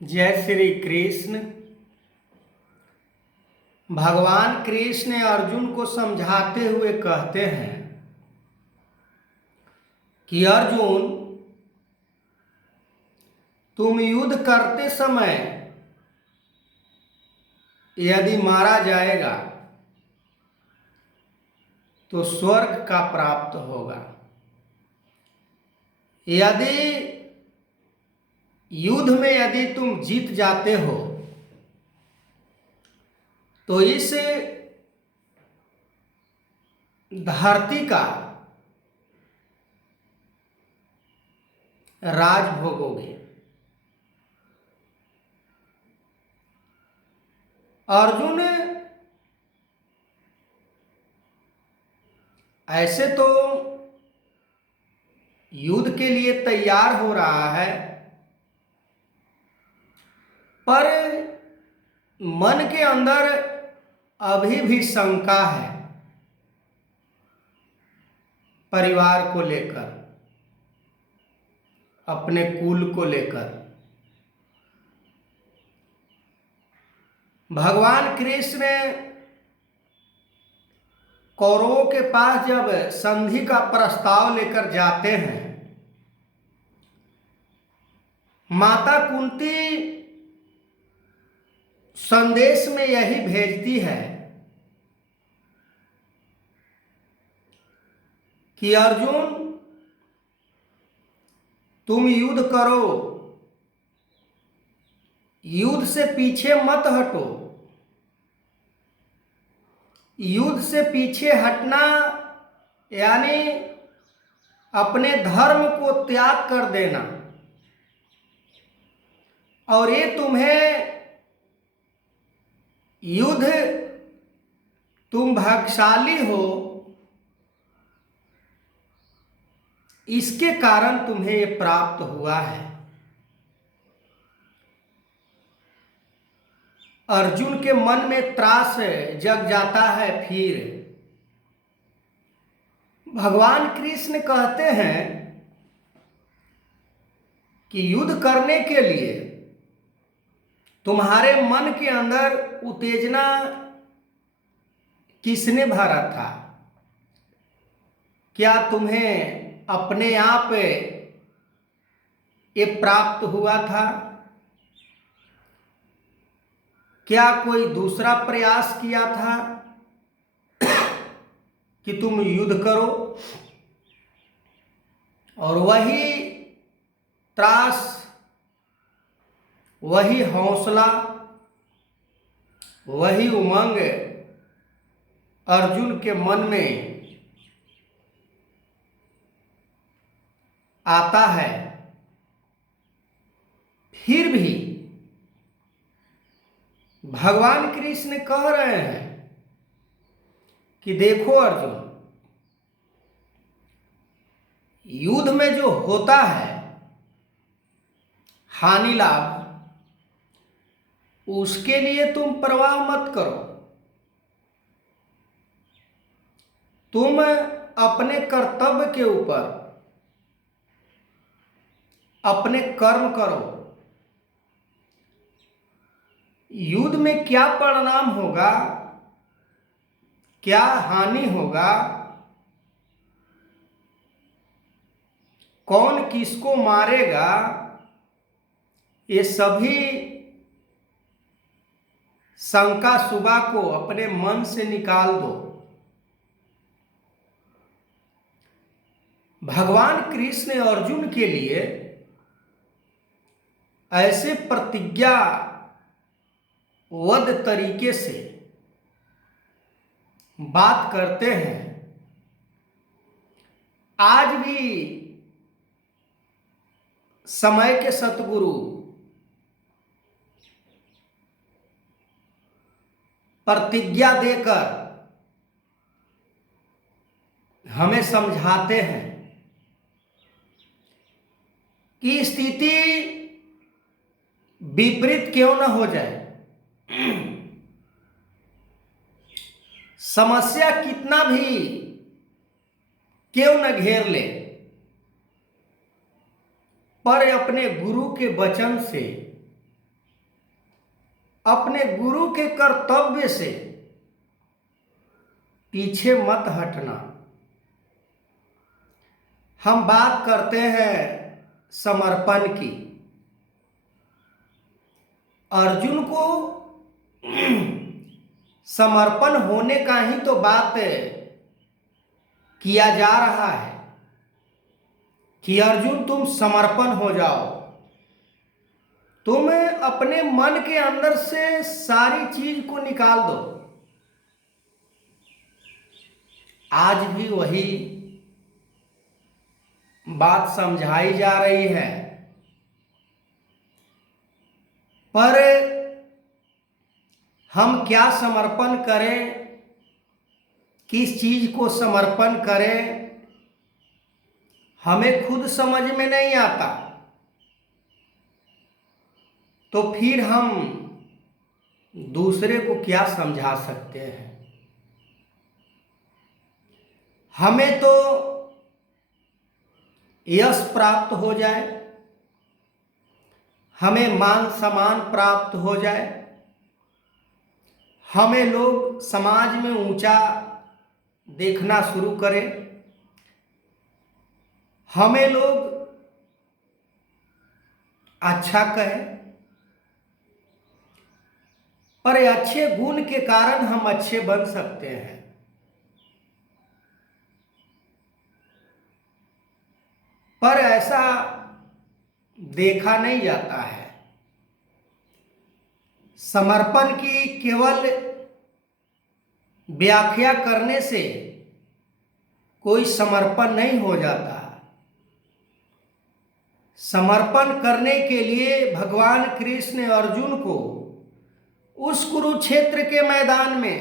जय श्री कृष्ण। भगवान कृष्ण अर्जुन को समझाते हुए कहते हैं कि अर्जुन, तुम युद्ध करते समय यदि मारा जाएगा तो स्वर्ग का प्राप्त होगा। यदि युद्ध में यदि तुम जीत जाते हो तो इस धरती का राज भोगोगे। अर्जुन ऐसे तो युद्ध के लिए तैयार हो रहा है, पर मन के अंदर अभी भी शंका है परिवार को लेकर, अपने कुल को लेकर। भगवान कृष्ण कौरवों के पास जब संधि का प्रस्ताव लेकर जाते हैं, माता कुंती संदेश में यही भेजती है कि अर्जुन, तुम युद्ध करो, युद्ध से पीछे मत हटो। युद्ध से पीछे हटना यानी अपने धर्म को त्याग कर देना, और ये तुम्हें युद्ध, तुम भाग्यशाली हो, इसके कारण तुम्हें ये प्राप्त हुआ है। अर्जुन के मन में त्रास जग जाता है। फिर भगवान कृष्ण कहते हैं कि युद्ध करने के लिए तुम्हारे मन के अंदर उत्तेजना किसने भरा था? क्या तुम्हें अपने आप ये प्राप्त हुआ था? क्या कोई दूसरा प्रयास किया था कि तुम युद्ध करो? और वही त्रास, वही हौसला, वही उमंग अर्जुन के मन में आता है। फिर भी भगवान कृष्ण कह रहे हैं कि देखो अर्जुन, युद्ध में जो होता है हानि लाभ, उसके लिए तुम परवाह मत करो। तुम अपने कर्तव्य के ऊपर अपने कर्म करो। युद्ध में क्या परिणाम होगा, क्या हानि होगा, कौन किसको मारेगा, ये सभी शंका शुबा को अपने मन से निकाल दो। भगवान कृष्ण अर्जुन के लिए ऐसे प्रतिज्ञाबद्ध तरीके से बात करते हैं। आज भी समय के सतगुरु प्रतिज्ञा देकर हमें समझाते हैं कि स्थिति विपरीत क्यों न हो जाए, समस्या कितना भी क्यों न घेर ले, पर अपने गुरु के वचन से अपने गुरु के कर्तव्य से पीछे मत हटना। हम बात करते हैं समर्पण की। अर्जुन को समर्पण होने का ही तो बात किया जा रहा है कि अर्जुन तुम समर्पण हो जाओ, तुम अपने मन के अंदर से सारी चीज को निकाल दो। आज भी वही बात समझाई जा रही है, पर हम क्या समर्पण करें, किस चीज को समर्पण करें, हमें खुद समझ में नहीं आता। तो फिर हम दूसरे को क्या समझा सकते हैं। हमें तो यश प्राप्त हो जाए, हमें मान सम्मान प्राप्त हो जाए, हमें लोग समाज में ऊंचा देखना शुरू करें, हमें लोग अच्छा कहें, पर अच्छे गुण के कारण हम अच्छे बन सकते हैं। पर ऐसा देखा नहीं जाता है। समर्पण की केवल व्याख्या करने से कोई समर्पण नहीं हो जाता। समर्पण करने के लिए भगवान कृष्ण अर्जुन को उस कुरुक्षेत्र के मैदान में,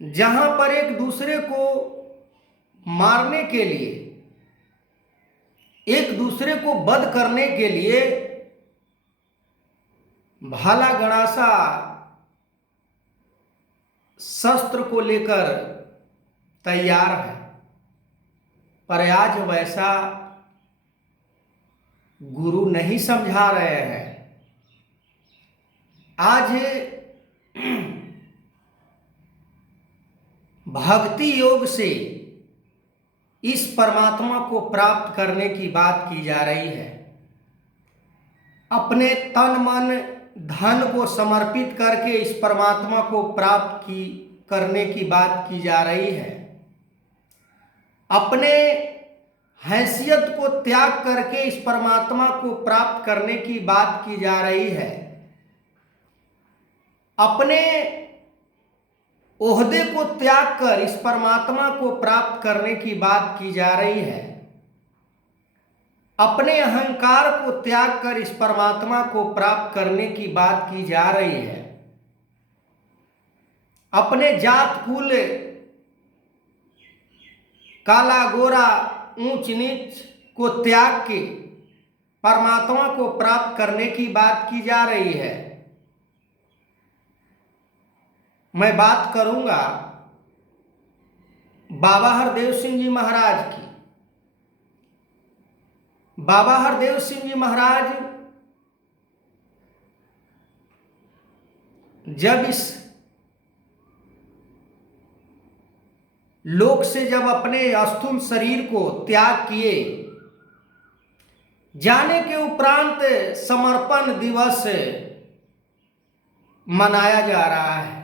जहां पर एक दूसरे को मारने के लिए, एक दूसरे को वध करने के लिए भाला गणासा शस्त्र को लेकर तैयार है, पर आज वैसा गुरु नहीं समझा रहे हैं। आज भक्ति योग से इस परमात्मा को प्राप्त करने की बात की जा रही है। अपने तन मन धन को समर्पित करके इस परमात्मा को प्राप्त करने की बात की जा रही है। अपने हैसियत को त्याग करके इस परमात्मा को प्राप्त करने की बात की जा रही है। अपने ओहदे को त्याग कर इस परमात्मा को प्राप्त करने की बात की जा रही है। अपने अहंकार को त्याग कर इस परमात्मा को प्राप्त करने की बात की जा रही है। अपने जात कुल, काला गोरा, ऊंच नीच को त्याग के परमात्मा को प्राप्त करने की बात की जा रही है। मैं बात करूंगा बाबा हरदेव सिंह जी महाराज की। बाबा हरदेव सिंह जी महाराज जब इस लोक से जब अपने स्थूल शरीर को त्याग किए, जाने के उपरांत समर्पण दिवस मनाया जा रहा है।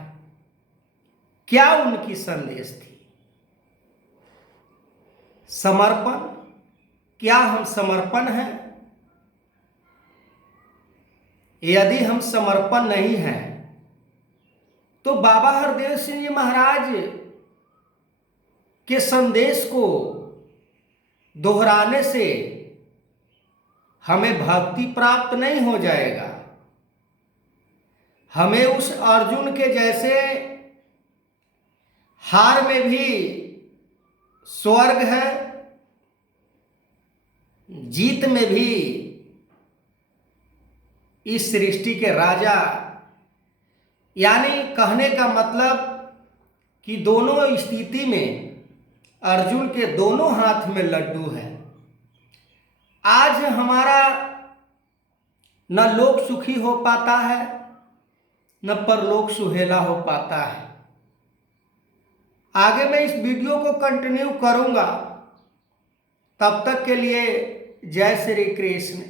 क्या उनकी संदेश थी? समर्पण। क्या हम समर्पण हैं? यदि हम समर्पण नहीं हैं तो बाबा हरदेव सिंह जी महाराज के संदेश को दोहराने से हमें भक्ति प्राप्त नहीं हो जाएगा। हमें उस अर्जुन के जैसे हार में भी स्वर्ग है, जीत में भी इस सृष्टि के राजा, यानी कहने का मतलब कि दोनों स्थिति में अर्जुन के दोनों हाथ में लड्डू है। आज हमारा न लोक सुखी हो पाता है, न परलोक सुहेला हो पाता है। आगे मैं इस वीडियो को कंटिन्यू करूंगा। तब तक के लिए जय श्री कृष्ण।